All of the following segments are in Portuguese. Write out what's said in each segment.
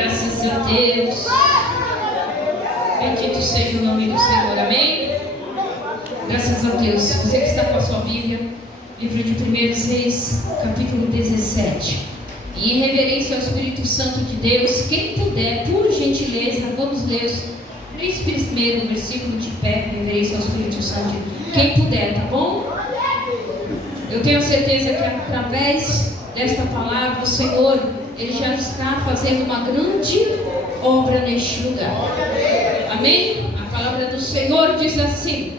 Graças a Deus. Bendito seja o nome do Senhor, amém? Graças a Deus. Você que está com a sua Bíblia, livro de 1 Reis, capítulo 17. E em reverência ao Espírito Santo de Deus, quem puder, por gentileza, vamos ler os 3 primeiros versículos de pé, em reverência ao Espírito Santo. Quem puder, tá bom? Eu tenho certeza que através desta palavra, o Senhor, Ele já está fazendo uma grande obra neste lugar. Amém? A palavra do Senhor diz assim: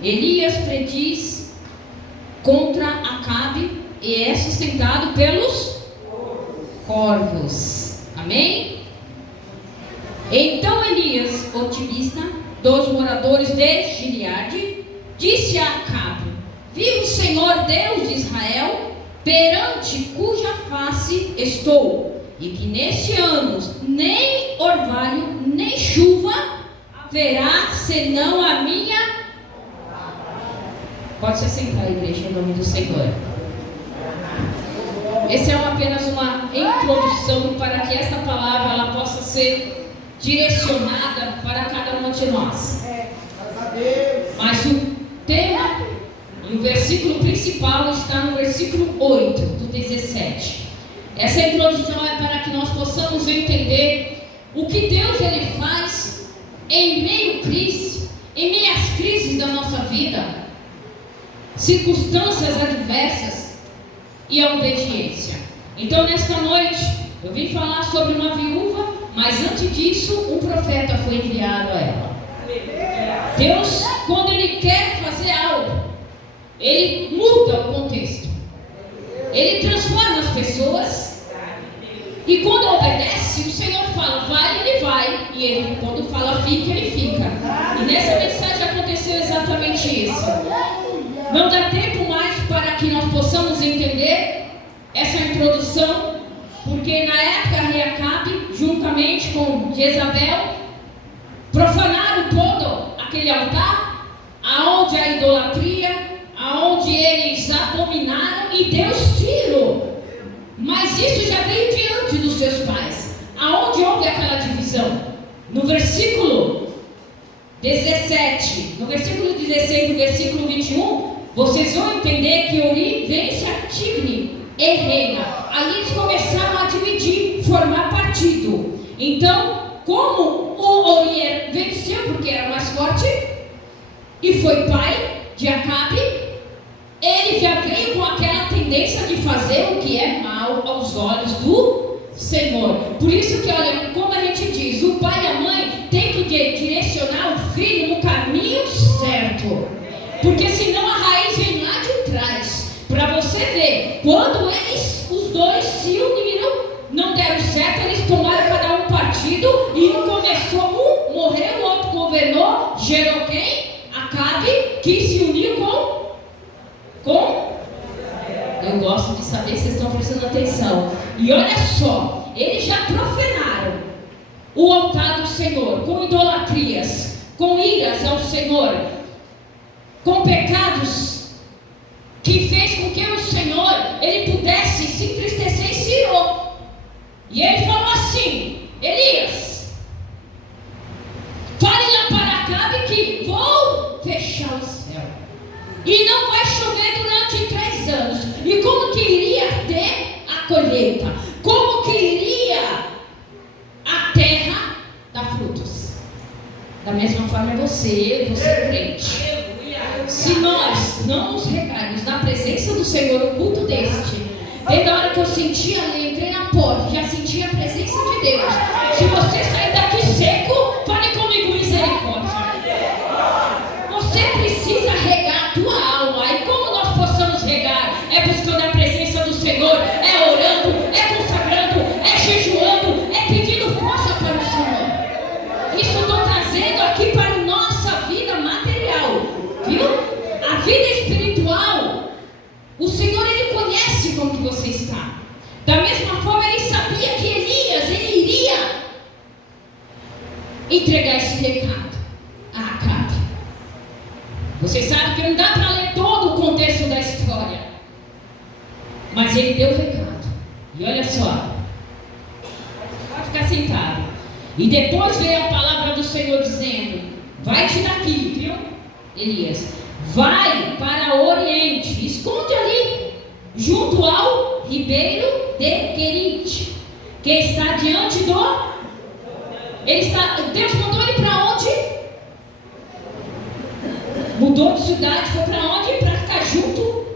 Elias prediz contra Acabe e é sustentado pelos corvos. Amém? Então Elias, otimista, dos moradores de Gileade, disse a Acabe: Viva o Senhor Deus de Israel, perante cuja face estou, e que neste ano nem orvalho, nem chuva haverá, senão a minha... Pode se assentar, igreja, em nome do Senhor. Essa é apenas uma introdução para que esta palavra ela possa ser direcionada para cada uma de nós. Mas o tema e o versículo principal está no versículo 8 do 17. Essa introdução é para que nós possamos entender o que Deus ele faz em meio às crises da nossa vida, circunstâncias adversas e a obediência. Então nesta noite eu vim falar sobre uma viúva, mas antes disso um profeta foi enviado a ela. Deus, quando Ele quer fazer algo, Ele muda o contexto, Ele transforma as pessoas. E quando obedece, o Senhor fala, vai, Ele vai. E Ele, quando fala, fica, Ele fica. E nessa mensagem aconteceu exatamente isso. Não dá tempo mais para que nós possamos entender essa introdução, porque na época rei Acabe, juntamente com Jezabel, profanaram todo aquele altar, aonde a idolatria, aonde eles abominaram, e Deus tirou. Mas isso já veio diante dos seus pais. Aonde houve aquela divisão? No versículo 17, no versículo 16 e no versículo 21, vocês vão entender que Uri vence a Tigre e reina. Ali eles começaram a dividir, formar partido. Então, como o Uri venceu porque era mais forte e foi pai de Acabe, ele já veio com aquela tendência de fazer o que é mal aos olhos do Senhor. Por isso que, olha, como a gente diz, o pai e a mãe tem que direcionar o filho no caminho certo, porque senão a raiz vem lá de trás. Para você ver, quando os dois se uniram, não deram certo, eles tomaram cada um partido, e começou, um morreu, o outro governou, gerou quem? Acabe, que se uniu com? Eu gosto de saber se vocês estão prestando atenção. E olha só, eles já profanaram o altar do Senhor, com idolatrias, com iras ao Senhor, com pecados, que fez com que o Senhor, ele pudesse se entristecer e se irou. E ele falou assim: Elias, fale lá para Acabe que vou fechar o céu e não vai chover durante 3 anos. E como que iria ter a colheita? Como que iria a terra dar frutos? Da mesma forma você crente. Se nós não nos recarmos na presença do Senhor, o culto deste, desde a hora que eu senti ali, entrei na porta, já senti a presença de Deus. Se você sair daqui seco, fale comigo, misericórdia. Você precisa regar a tua alma. E como nós possamos regar? É buscando a presença do Senhor, é orando, é consagrando, é jejuando, é pedindo força para o Senhor. Isso eu estou trazendo aqui para a nossa vida material, viu? A vida espiritual, o Senhor, Ele conhece como que você está. Da mesma forma, Ele sabia que Elias, ele iria entregar esse recado a Acabe. Vocês sabem que não dá para ler todo o contexto da história, mas ele deu o recado. E olha só, pode ficar sentado. E depois veio a palavra do Senhor dizendo: vai-te daqui, viu, Elias? Vai para o Oriente, esconde ali, junto ao ribeiro de Querite, que está diante do... Deus mandou ele para onde? Mudou de cidade, foi para onde? Para ficar junto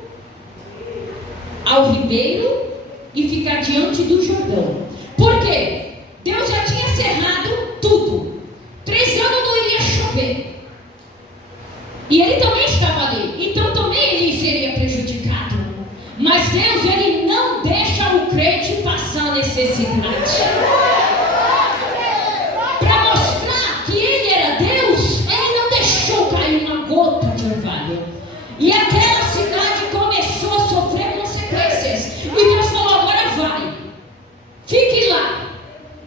ao ribeiro e ficar diante do Jordão. Por quê? Deus já tinha cerrado tudo. 3 anos não iria chover. E ele também estava ali. Então também ele seria prejudicado. Mas Deus, ele não deixa o crente passar necessidade. Para mostrar que ele era Deus, ele não deixou cair uma gota de orvalho. E aquela cidade começou a sofrer consequências. E Deus falou: agora vai. Fique lá.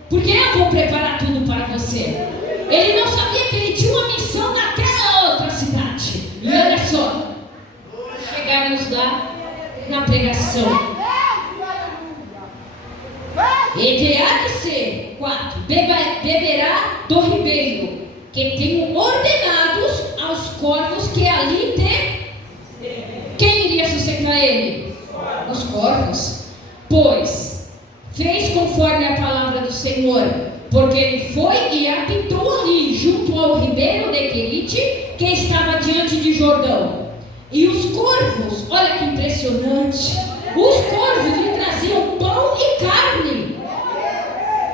Porque eu vou preparar tudo para você. Ele não sabia que ele tinha uma missão naquela outra cidade. E olha só, chegarmos lá na pregação. Ele há de ser, 4, beberá do ribeiro, que tenho ordenados aos corvos que ali tem. Quem iria sustentar ele? Os corvos. Pois fez conforme a palavra do Senhor, porque ele foi e habitou ali, junto ao ribeiro de Querite, que estava diante de Jordão. E os corvos, olha que impressionante, os corvos lhe traziam pão e carne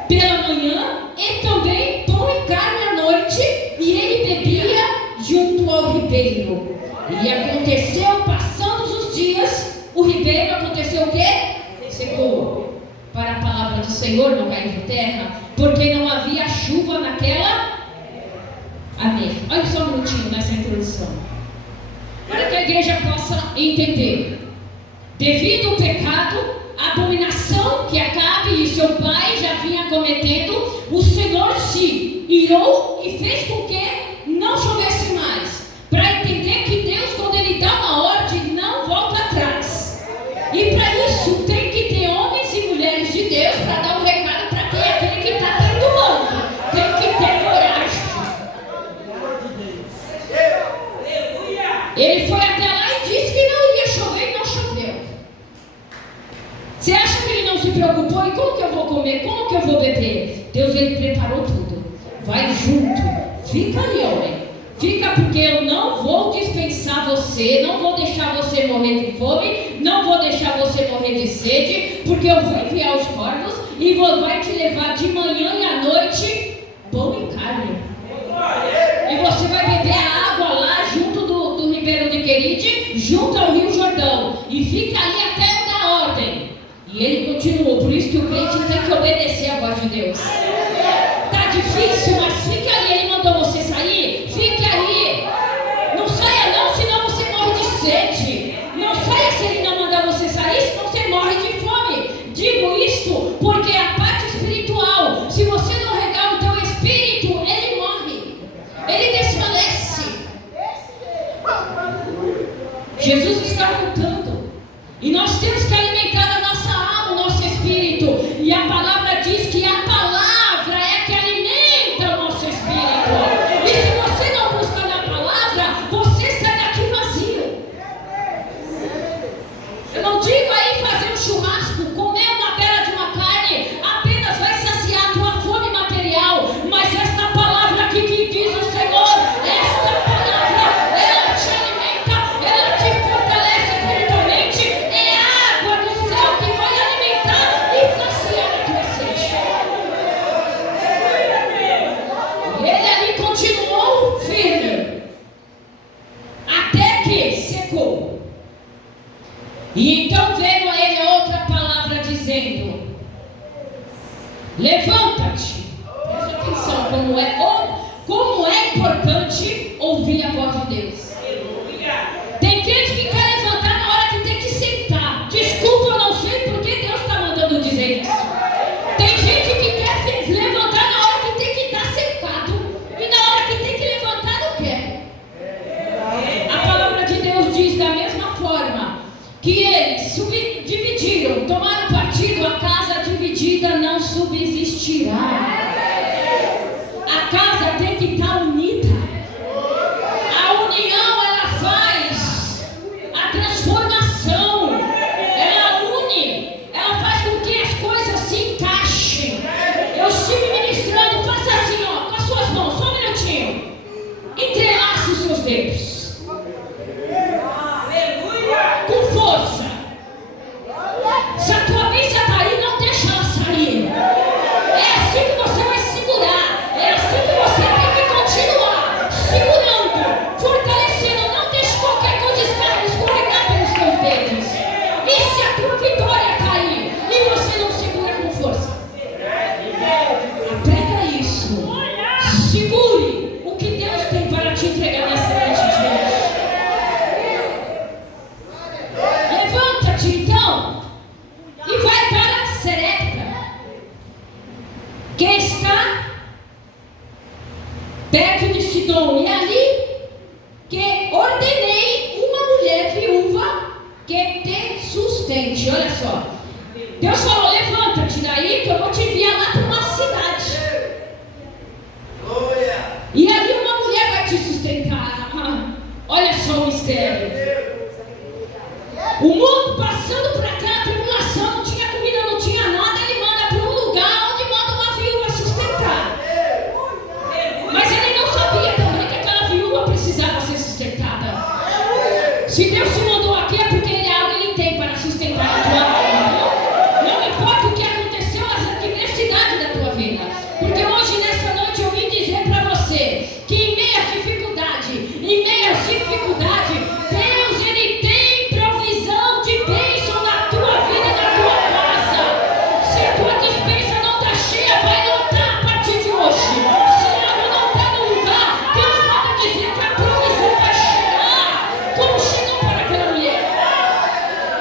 pela manhã, e também pão e carne à noite, e ele bebia junto ao ribeiro. E aconteceu, passados os dias, o ribeiro aconteceu o quê? Secou. Para a palavra do Senhor não cair de terra, porque não havia chuva naquela. Amém. Olha só um minutinho nessa introdução, para que a igreja possa entender. Devido ao pecado, a abominação que Acabe e seu pai já vinham cometendo, o Senhor se irou e fez com que não chovesse mais. Para entender que Deus, quando Ele dá uma ordem, não volta atrás. E para isso tem que ter homens e mulheres de Deus para dar um recado para quem é aquele que está perturbando. Tem que ter coragem. Ele foi até lá e disse que não ia chover e não choveu. Você acha que ele não se preocupou? E como que eu vou comer? Como que eu vou beber? Deus, ele preparou tudo. Vai junto. Fica ali, homem. Fica, porque eu não vou dispensar você, não vou deixar você morrer de fome, não vou deixar você morrer de sede, porque eu vou enviar os corvos e vai te levar de manhã e à noite pão e carne. E você vai beber a água lá junto do ribeiro de Querite, junto ao rio Jordão, e fica ali até eu dar ordem. E ele continuou. Por isso que o crente tem que obedecer a voz de Deus. Tá difícil, mas fica ali. Ele mandou você sair, fique ali. Não saia não, senão você morre de sede. Não saia se ele não mandar você sair, senão você morre de fome. Digo isto porque a parte espiritual, se você não regar o teu espírito, ele morre, ele desfalece. Jesus está voltando e nós temos que alimentar a nossa alma, o nosso espírito. E a palavra diz que a palavra é que alimenta o nosso espírito. E se você não busca na palavra, você sai daqui vazio. Eu não digo aí fazer um churrasco, comer uma bela de uma carne, apenas vai saciar a tua fome material. Mas esta palavra aqui que diz o Senhor, esta palavra, ela te alimenta, ela te fortalece espiritualmente. É a água do céu que vai alimentar e saciar a tua sede. E ele ali continuou firme, até que secou. E então veio a ele outra palavra dizendo: levanta-te. Presta atenção como é importante ouvir a voz de Deus. Tem crente que quer levantar na hora que tem que sentar. Desculpa, eu não sei porque Deus está mandando dizer isso. Tem gente que quer se levantar na hora que tem que estar sentado, e na hora que tem que levantar não quer. A palavra de Deus diz da mesma forma que eles subdividiram, tomaram partido. A casa dividida não subsistirá. que está perto de Sidom, e ali que ordenei uma mulher viúva que te sustente. Olha só, Deus falou: levanta-te daí que eu vou te enviar lá para uma cidade, e ali uma mulher vai te sustentar. Olha só o mistério. O mundo passando por aquela tribulação, não tinha comida, não tinha nada. Ele manda para um lugar onde manda uma viúva sustentar. Mas ele não sabia também que aquela viúva precisava ser sustentada. Se Deus te mandou aqui é porque ele tem para sustentar a tua alma. Não importa o que aconteceu, as adversidades da tua vida. Porque hoje, nessa noite, eu vim dizer para você que em meio às dificuldades, Deus, ele tem provisão de bênção na tua vida e na tua casa. Se a tua despensa não está cheia, vai lotar a partir de hoje. Se a água não está no lugar, Deus manda dizer que a provisão vai chegar, como chegou para aquela mulher.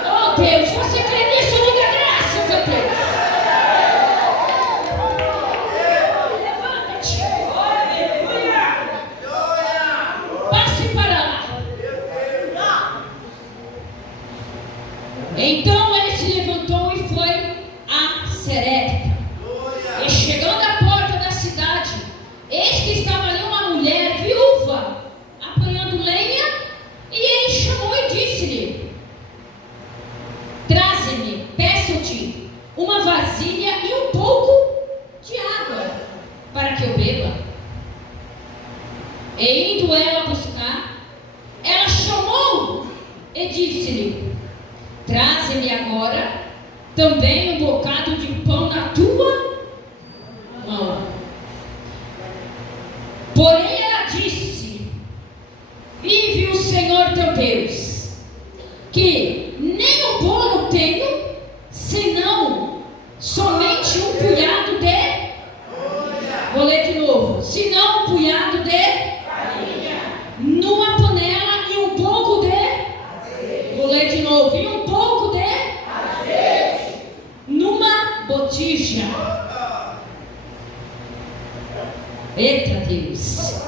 Oh Deus, você crê nisso? Diga graças a Deus. Levanta-te. Passe para lá. Então ele se levantou e foi a Serepta. E chegando à porta da cidade, eis que estava ali uma mulher viúva, apanhando lenha, e ele chamou e disse-lhe: traze-me, peço-te, uma vasilha e um pouco de água, para que eu beba. E indo ela buscar, ela chamou e disse-lhe: traze-me agora também um bocado de pão na tua mão. Porém ela disse: vive o Senhor teu Deus, que nem o bolo tenho, senão somente um punhado de... Vou ler de novo. Senão um punhado de... numa panela e um pouco de... Vou ler de novo. E um pouco de... numa botija. Eita Deus.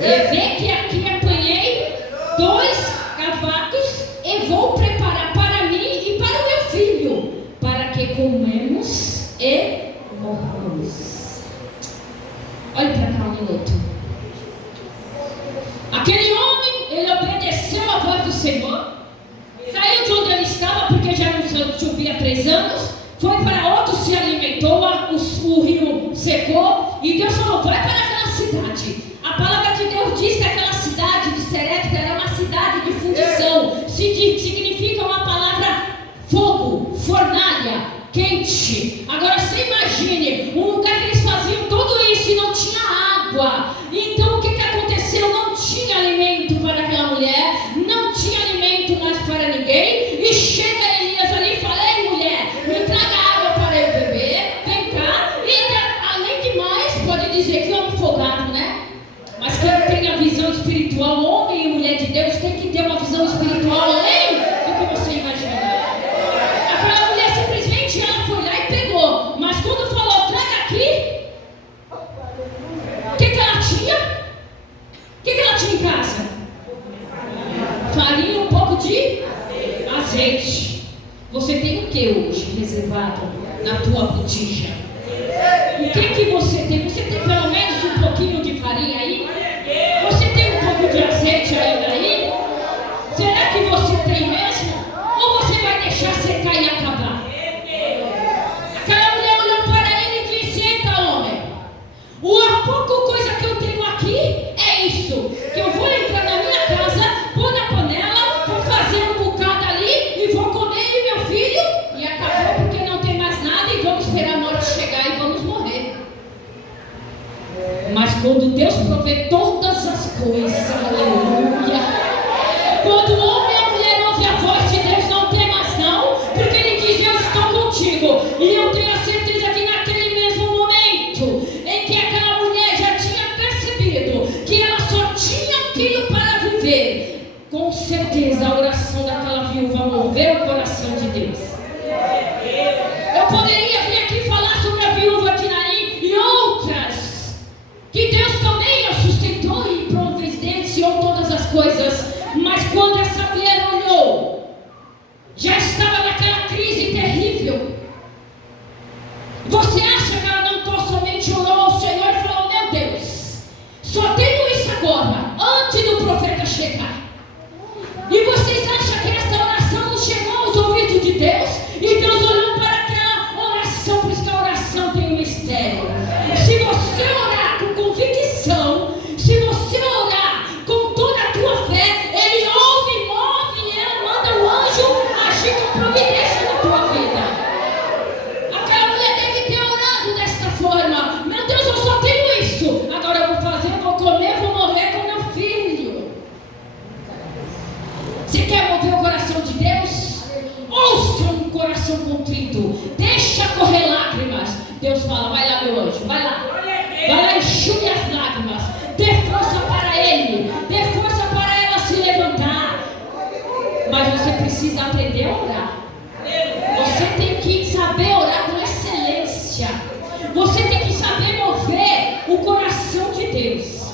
E vê que aqui apanhei 2 cavacos e vou preparar para mim e para o meu filho, para que comemos e morramos. Olha para cá um minuto. Aquele homem, ele obedeceu a voz do Senhor, saiu de onde ele estava, porque já não chovia 3 anos, foi para outro, se alimentou, o rio secou, e Deus falou: vai para aquela cidade. A palavra de Deus diz que aquela cidade de Serepta era uma cidade de fundição, significa uma palavra fogo, fornalha, quente. Agora você imagine, um lugar que eles faziam tudo isso e não tinha água. Então o que aconteceu? Não tinha alimento para aquela mulher, não tinha alimento mais para ninguém, e chega Elias ali e fala: ei mulher, me traga água para eu beber, vem cá. E além de mais, pode dizer que é um folgado, né? Mas quem tem a visão espiritual, homem e mulher de Deus, tem que ter uma visão espiritual além do que você imagina. Aquela mulher simplesmente ela foi lá e pegou, mas quando falou: traga aqui, o que ela tinha? O que ela tinha em casa? Farinha e um pouco de azeite. Você tem o que hoje reservado na tua botija? O que você tem? Você tem pelo menos um pouquinho de farinha aí? Você tem um pouco de azeite ainda aí? Será que você tem mesmo? Ou você vai deixar secar e acabar? Aquela mulher olhou para ele e disse: eita homem, a pouca coisa que eu tenho aqui é isso, que eu vou entrar na minha casa, pôr na panela, vou fazer um bocado ali e vou comer e meu filho, e acabou, porque não tem mais nada, e vamos esperar a morte chegar e vamos morrer. Mas quando Deus provê todas as coisas, aleluia, quando o homem e a mulher ouvem a voz de Deus, não temas não, porque ele diz: eu estou contigo. E eu tenho a certeza que naquele mesmo momento em que aquela mulher já tinha percebido que ela só tinha aquilo para viver, com certeza a oração daquela viúva moveu o coração de Deus. Eu poderia vir aqui falar sobre a viúva de Naim, chegar. E vocês acham que essa oração não chegou aos ouvidos de Deus? E Deus olhou para aquela oração, por isso que a oração tem um mistério. Se você orar com convicção, se você orar com toda a tua fé, Ele ouve, move e Ele manda o anjo agir com providência na tua vida. Aquela mulher deve ter orado desta forma: meu Deus, eu só tenho isso, agora eu vou fazer, vou comer, vou morrer com meu filho. Você quer mover o coração de Deus? Ouça um coração contrito, deixa correr lágrimas. Deus fala: vai lá, meu anjo, vai lá, enxugue as lágrimas, dê força para ele, dê força para ela se levantar. Mas você precisa aprender a orar. Você tem que saber orar com excelência. Você tem que saber mover o coração de Deus.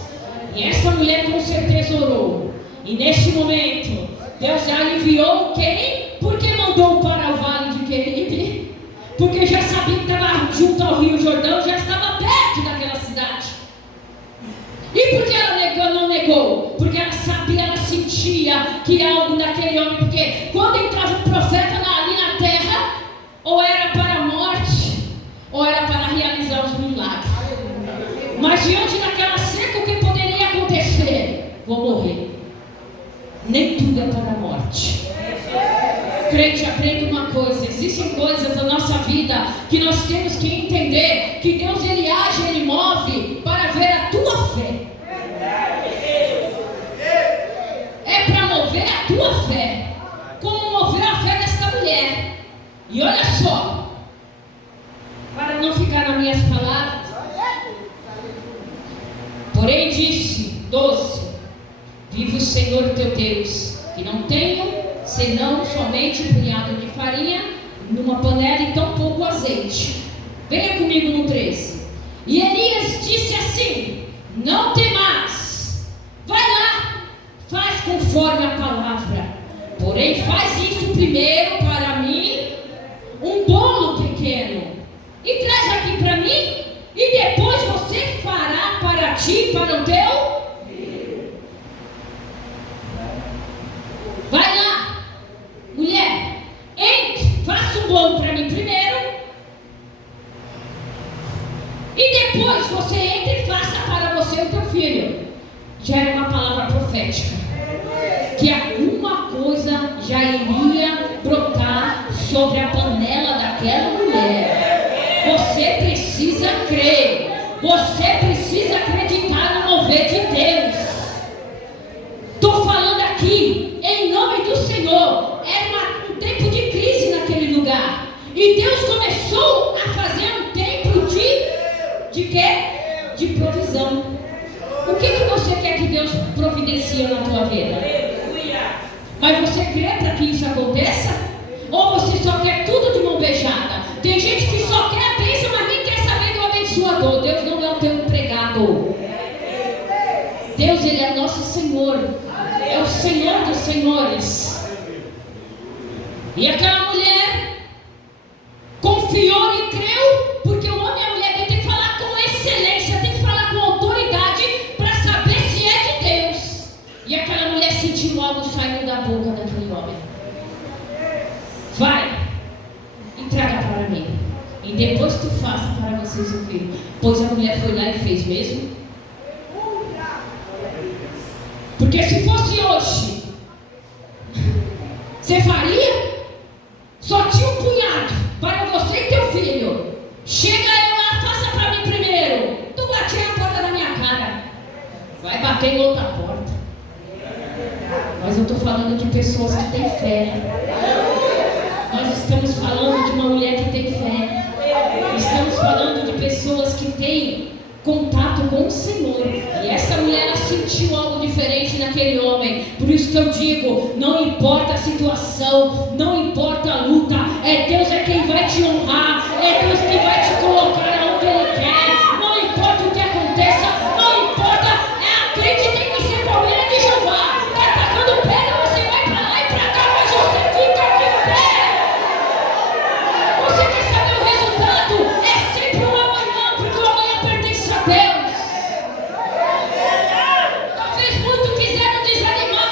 E essa mulher com certeza orou. E neste momento, Deus já enviou quem? Porque mandou para o vale de Queribe. Porque já sabia que estava junto ao Rio Jordão, já estava perto daquela cidade. E por que ela não negou? Porque ela sabia, ela sentia que algo daquele homem. Porque quando entrava o profeta ali na terra, ou era para a morte, ou era para realizar os milagres. Mas diante daquela seca, o que poderia acontecer? Vou morrer. Nem tudo é para a morte. Crente, aprenda uma coisa: existem coisas na nossa vida que nós temos que entender que Deus, Ele age, Ele move para ver a tua fé. É para mover a tua fé, como mover a fé desta mulher. E olha só, para não ficar nas minhas palavras, porém disse, 12: vive o Senhor teu Deus, que não tenho senão somente um punhado de farinha numa panela e tão pouco azeite. Venha comigo no 13. E Elias disse assim: não temais, vai lá, faz conforme a palavra, porém faz isso primeiro para mim, um bolo pequeno, e traz aqui para mim, e depois você fará para ti e para o teu. Vai lá, mulher, entre, faça um bolo para mim primeiro, e depois você entra e faça para você e o teu filho. Já era uma palavra profética, que alguma coisa já iria brotar sobre a panela daquela mulher. Você precisa crer, você precisa acreditar no mover de Deus. Estou falando aqui em nome do Senhor. Era um tempo de crise naquele lugar, e Deus começou a fazer um tempo de quê? De provisão. O que você quer que Deus providencie na tua vida? Mas você crê para que isso aconteça? Ou você só quer tudo de mão beijada? Tem gente que só quer a bênção, mas nem quer saber do abençoador. Deus não é o teu empregado. Deus, Ele é nosso Senhor. É o Senhor dos senhores. E aquela mulher confiou e creu, porque o homem e a mulher tem que falar com excelência, tem que falar com autoridade para saber se é de Deus. E aquela mulher sentiu algo saindo da boca daquele homem. Vai e traga para mim, e depois tu faça para vocês o filho. Pois a mulher foi lá e fez mesmo. Porque se fosse hoje, você faria? Só tinha um punhado para você e teu filho. Chega eu lá, faça para mim primeiro. Tu batia na porta da minha cara, vai bater em outra porta. Mas eu estou falando de pessoas que têm fé. Nós estamos falando de uma mulher que tem fé. Estamos falando de pessoas que têm contato com o Senhor. E essa mulher, ela sentiu algo diferente naquele homem. Por isso que eu digo: não importa a situação, não importa a luta, é Deus é quem vai te honrar, é Deus quem vai te colocar aonde Ele quer. Não importa o que aconteça, não importa, acredite que ser palmeira de Jeová. Está atacando pedra, você vai para lá e para cá, mas você fica de pé. Você quer saber o resultado? É sempre o amanhã, porque o amanhã pertence a Deus. Talvez muitos quiseram desanimar,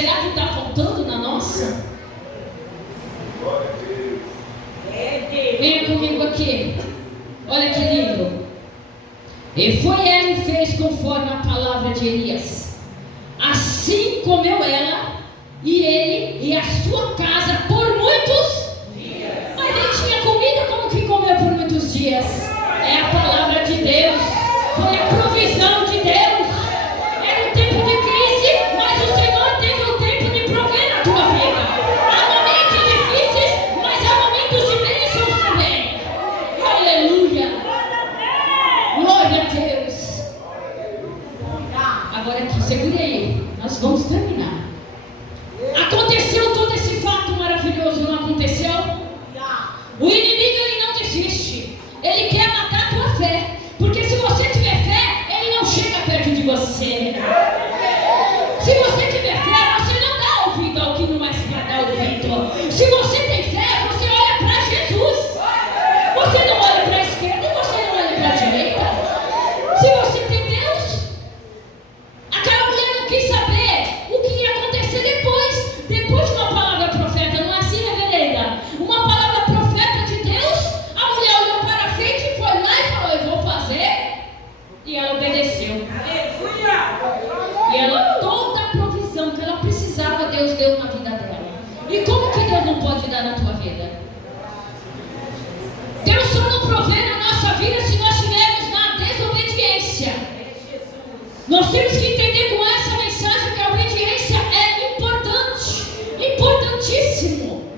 será que está faltando na nossa? Venha comigo aqui. Olha que lindo. E foi ela e fez conforme a palavra de Elias. Assim comeu ela e ele e a sua casa por muitos dias. Mas nem tinha comida, como que comeu por muitos dias? É a palavra de Deus. Foi a provisão de Deus. Era um tempo de crise, mas o Senhor teve um tempo de prover na tua vida. Há momentos difíceis, mas há momentos de bênçãos também. Aleluia. Glória a Deus. Agora aqui, segure aí. Nós vamos terminar. Aconteceu todo esse fato maravilhoso, não aconteceu? O inimigo, ele não desiste. Ele quer matar a tua fé. Porque se você tiver fé, ele não chega perto de você. Se você tiver fé, você não dá ouvido ao que não é para dar ouvido. Se você tem fé, você olha para Jesus. Você não olha para a esquerda e você não olha para a direita. Se você tem Deus, aquela mulher não quis saber o que ia acontecer depois de uma palavra profeta. Não é assim, reverenda? Uma palavra profeta de Deus, a mulher olhou para frente e foi lá e falou: eu vou fazer. E ela obedeceu. E ela, toda a provisão que ela precisava, Deus deu na vida dela. E como que Deus não pode dar na tua vida? Deus só não provê na nossa vida se nós estivermos na desobediência. Nós temos que entender com essa mensagem que a obediência é importante, importantíssimo.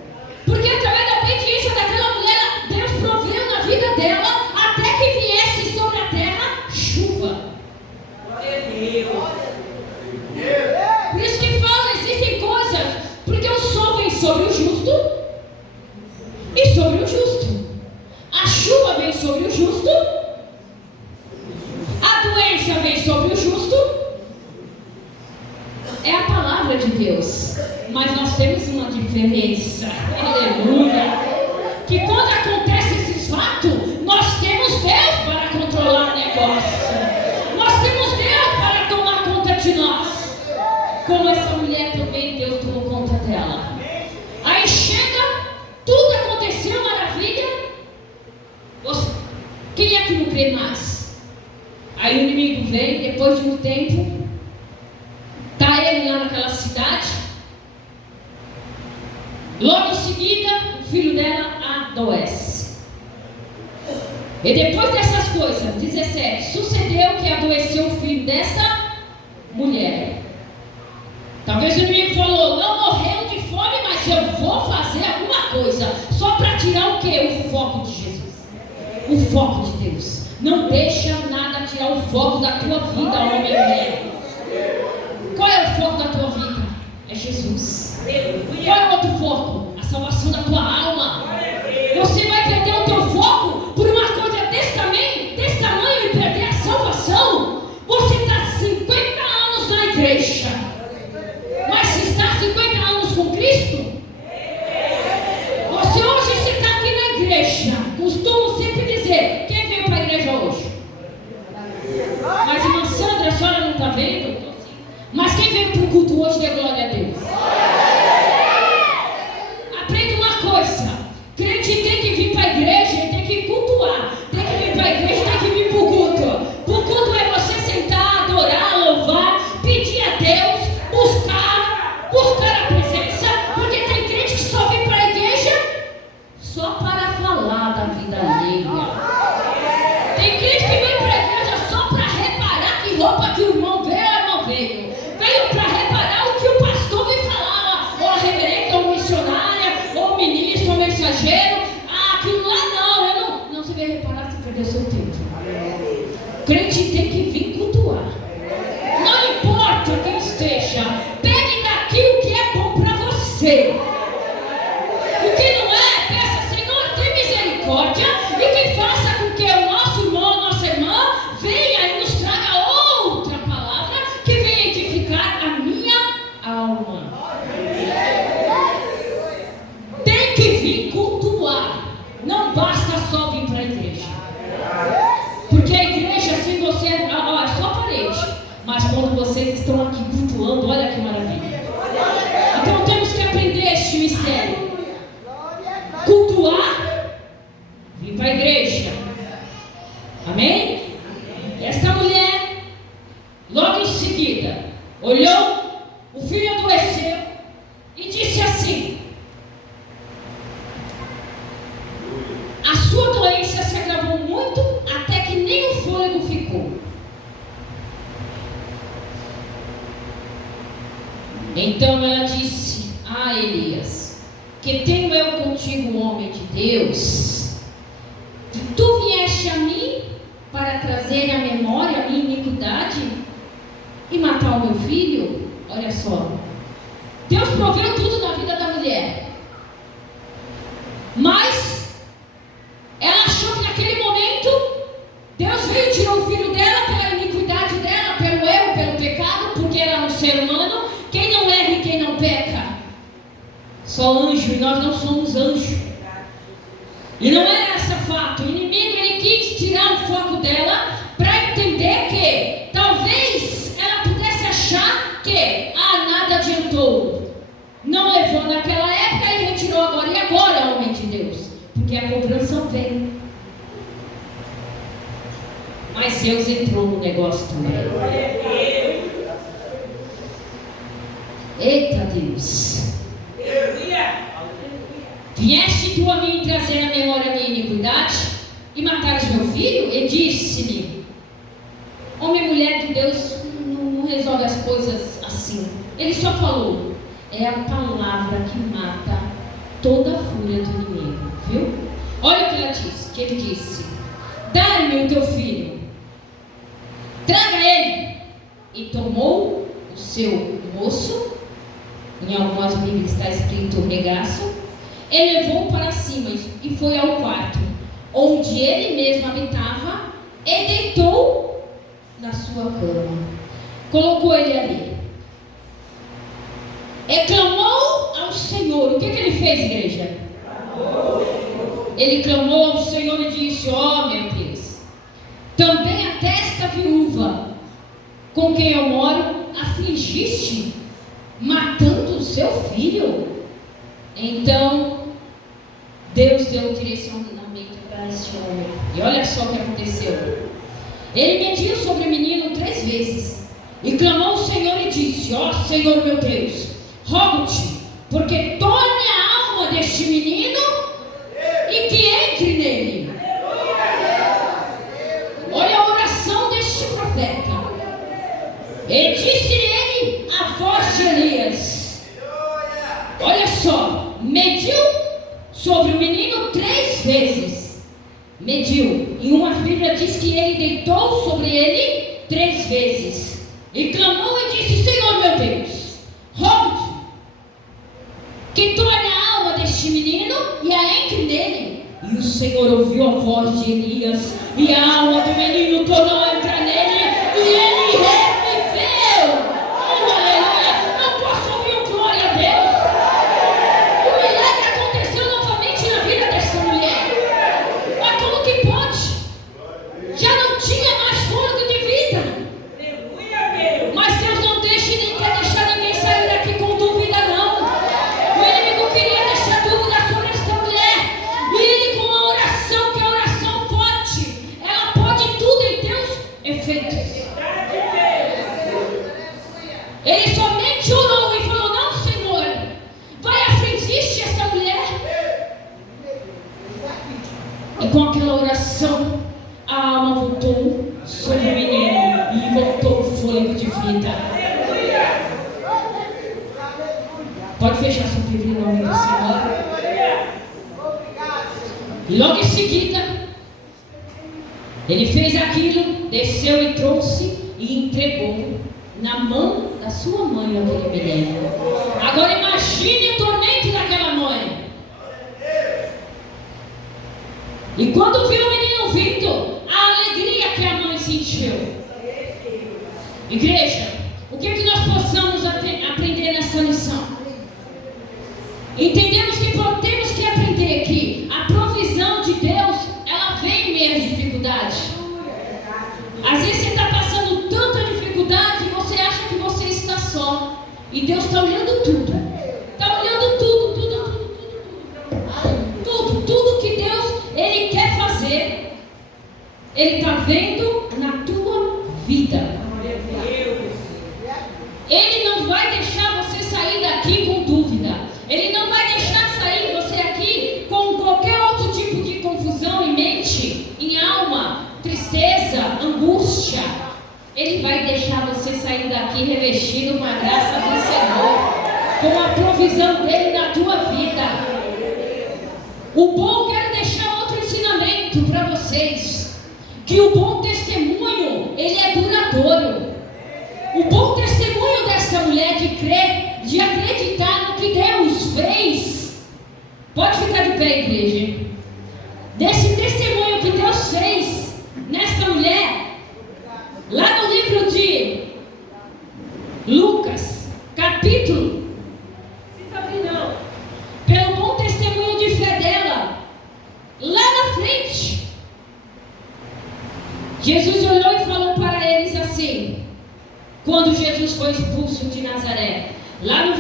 Porque através da obediência daquela mulher, Deus proveu na vida dela até que viesse sobre a terra chuva. Por isso que fala, existem coisas, porque o sol vem sobre o justo e sobre o justo. A chuva vem sobre o justo, a doença vem sobre o justo. É a palavra de Deus. Mas nós temos uma diferença. Aleluia. Que quando acontece esses fatos, nós temos Deus para controlar o negócio. Nós temos Deus para tomar conta de nós. Como essa mulher também, Deus tomou conta dela. Aí chega, tudo aconteceu, maravilha. Quem é que não crê mais? Aí o inimigo vem, depois de um tempo, está ele lá naquela cidade. Logo em seguida, o filho dela adoece. E depois dessas coisas, 17, sucedeu que adoeceu o filho desta mulher. Talvez o inimigo falou: não morreu de fome, mas eu vou fazer alguma coisa. Só para tirar o quê? O foco de Jesus. O foco de Deus. Não deixa nada tirar o foco da tua vida, homem e mulher. Qual é o foco da tua vida? É Jesus. Qual é o outro foco? A salvação da tua alma. Você vai perder o teu foco por uma coisa desse tamanho e perder a salvação? Você está 50 anos na igreja, mas se está 50 anos com Cristo, você hoje está aqui na igreja. Costumo sempre dizer: quem veio para a igreja hoje? Mas irmã Sandra, a senhora não está vendo? Mas quem veio para o culto hoje, dê glória a Deus. Aprenda uma coisa: crente tem que vir para a igreja e tem que cultuar. Tem que vir para a igreja e tem que vir para o culto. O culto é você sentar, adorar, louvar, pedir a Deus, buscar a presença. Porque tem crente que só vem para a igreja só para falar da vida alheia. Tem crente que vem para a igreja só para reparar que roupa que o irmão veio, a irmã veio. Veio para reparar o que o pastor veio falar, ou a reverenda, ou missionária, ou ministro, ou mensageiro. Aquilo lá não, você veio reparar, você perdeu seu tempo. Crente tem que vir cultuar. Não importa quem esteja, pegue daqui o que é bom para você. O que não é, peça: Senhor, tem misericórdia, e que faça com que o nosso irmão, a nossa irmã, venha e nos traga outra palavra que venha edificar a minha alma. Tem que vir cultuar. Não basta só vir para a igreja. Porque a igreja, sem você, é só parede. Mas quando vocês estão aqui cultuando, olha que maravilha. para a igreja. Amém? Esta mulher, logo em seguida, olhou, o filho adoeceu e disse assim: a sua doença se agravou muito até que nem o fôlego ficou. Então ela disse a Elias: que tenho eu contigo, homem de Deus? Tu vieste a mim para trazer à memória a minha iniquidade e matar o meu filho? Olha só, Deus proveu tudo na vida da mulher, mas ela achou que naquele momento Deus veio e tirou o filho dela pela iniquidade dela, pelo erro, pelo pecado, porque era um ser humano. Quem não erra e quem não peca? Só anjo, e nós não somos anjo. E não era esse fato. O inimigo, ele quis tirar o foco dela para entender que talvez ela pudesse achar que nada adiantou. Não levou naquela época e retirou agora. E agora, homem de Deus? Porque a cobrança veio. Mas Deus entrou no negócio também. Eita Deus! Vieste tu a mim trazer à memória a minha iniquidade e matares meu filho? E disse-me: homem e mulher de Deus não resolve as coisas assim. Ele só falou: é a palavra que mata toda a fúria do inimigo. Viu? Olha o que ela disse, que ele disse: dá-me o teu filho, traga ele. E tomou o seu moço, em algumas Bíblias está escrito regaço, e levou para cima e foi ao quarto, onde ele mesmo habitava, e deitou na sua cama. Colocou ele ali. E clamou ao Senhor. O que ele fez, igreja? Ele clamou ao Senhor e disse: ó meu Deus, também até esta viúva com quem eu moro afligiste, matando o seu filho? Então Deus deu um direcionamento para esse homem. E olha só o que aconteceu. Ele mediu sobre o menino 3 vezes e clamou ao Senhor e disse: ó Senhor meu Deus, rogo-te, porque torne a alma deste menino e que entre nele. Olha a oração deste profeta. E disse-lhe a voz de Elias. Olha só, mediu sobre o menino 3 vezes. Mediu. Em uma Bíblia diz que ele deitou sobre ele 3 vezes. E clamou e disse: Senhor meu Deus, rogo-te que torne a alma deste menino e a entre nele. E o Senhor ouviu a voz de Elias, e a alma do menino tornou a entrar nele, e ele reviveu. Oh, aleluia! Não posso ouvir um glória a Deus. O milagre aconteceu novamente na vida dessa mulher. Mas como que pode? Já não tinha mais fôlego de vida. Mas Deus não deixa e nem quer deixar ninguém sair daqui com dúvida, não. O inimigo queria deixar dúvida sobre esta mulher, e ele, com a oração, que é a oração forte, ela pode tudo em Deus efeitos. Ele somente orou e falou: não, Senhor, vai afligir esta mulher. E com aquela oração, a alma voltou sobre o menino e voltou o fôlego de vida. Pode fechar sua Bíblia em nome do Senhor. E logo em seguida, ele fez aquilo, desceu e trouxe e entregou na mão da sua mãe aquele menino. Agora imagine o tormento daquela mãe. E quando viu o menino vindo, a alegria que a mãe sentiu. Igreja, o que nós possamos aprender nessa lição? Entendemos que temos que aprender que a provisão de Deus, ela vem em meio às dificuldades. Às vezes você está passando tanta dificuldade e você acha que você está só. E Deus está olhando tudo. Está olhando tudo que Deus, Ele quer fazer. Ele está vendo na tua vida. Ele não vai deixar você sair daqui com dúvida. Ele não vai deixar sair você aqui com qualquer outro tipo de confusão em mente, em alma, tristeza, angústia. Ele vai deixar você sair daqui revestido com a graça do Senhor, com a provisão dele na tua vida. O bom, quero deixar outro ensinamento para vocês, que o bom testemunho, ele é duradouro. O bom testemunho dessa mulher de crer, de acreditar no que Deus fez. Pode ficar de pé, igreja. Desse testemunho que Deus fez nesta mulher, lá no livro de Lucas, capítulo, pelo bom testemunho de fé dela, lá na frente, Jesus olhou e falou para eles assim, quando Jesus foi expulso de Nazaré, lá no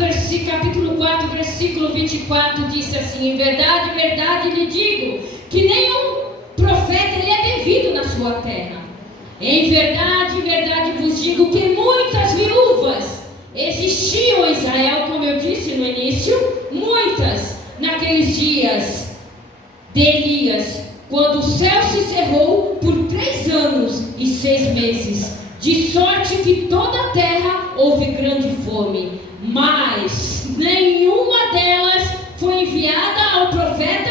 capítulo 4, versículo 24, disse assim: em verdade, verdade lhe digo, que nenhum profeta ele é devido na sua terra. Em verdade, verdade vos digo que muitas viúvas existiam em Israel, como eu disse no início, muitas naqueles dias de Elias, quando o céu se cerrou por 3 anos e 6 meses, de sorte que toda a terra houve grande fome, mas nenhuma delas foi enviada ao profeta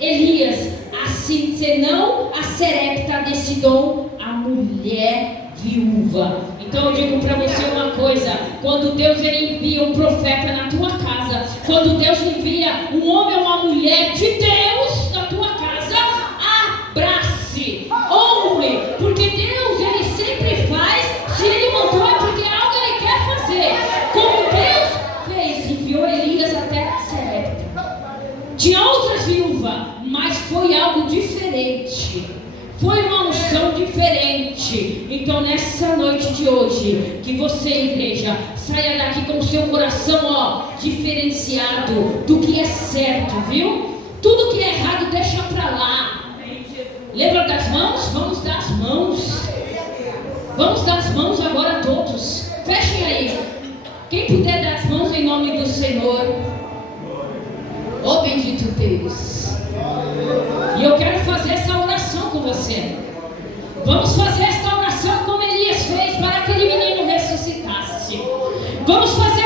Elias, assim senão a Serepta de Sidom, a mulher viúva. Então eu digo para você uma coisa: quando Deus ele envia um profeta na tua casa, quando Deus envia um homem ou uma mulher de Deus na tua casa, abrace, honre, porque Deus ele sempre faz. Se ele mandou é porque algo ele quer fazer. Como Deus fez, enviou Elias até Serepta. Tinha outras viúvas, mas foi algo diferente. Foi uma unção diferente. Então nessa noite de hoje, que você, igreja, saia daqui com o seu coração diferenciado do que é certo, viu? Tudo que é errado deixa pra lá. Lembra das mãos? Vamos dar as mãos. Vamos dar as mãos agora todos. Fechem aí. Quem puder dar as mãos em nome do Senhor. Oh, bendito Deus. E eu quero fazer essa oração com você. Vamos fazer esta oração como Elias fez para aquele menino ressuscitasse. Vamos fazer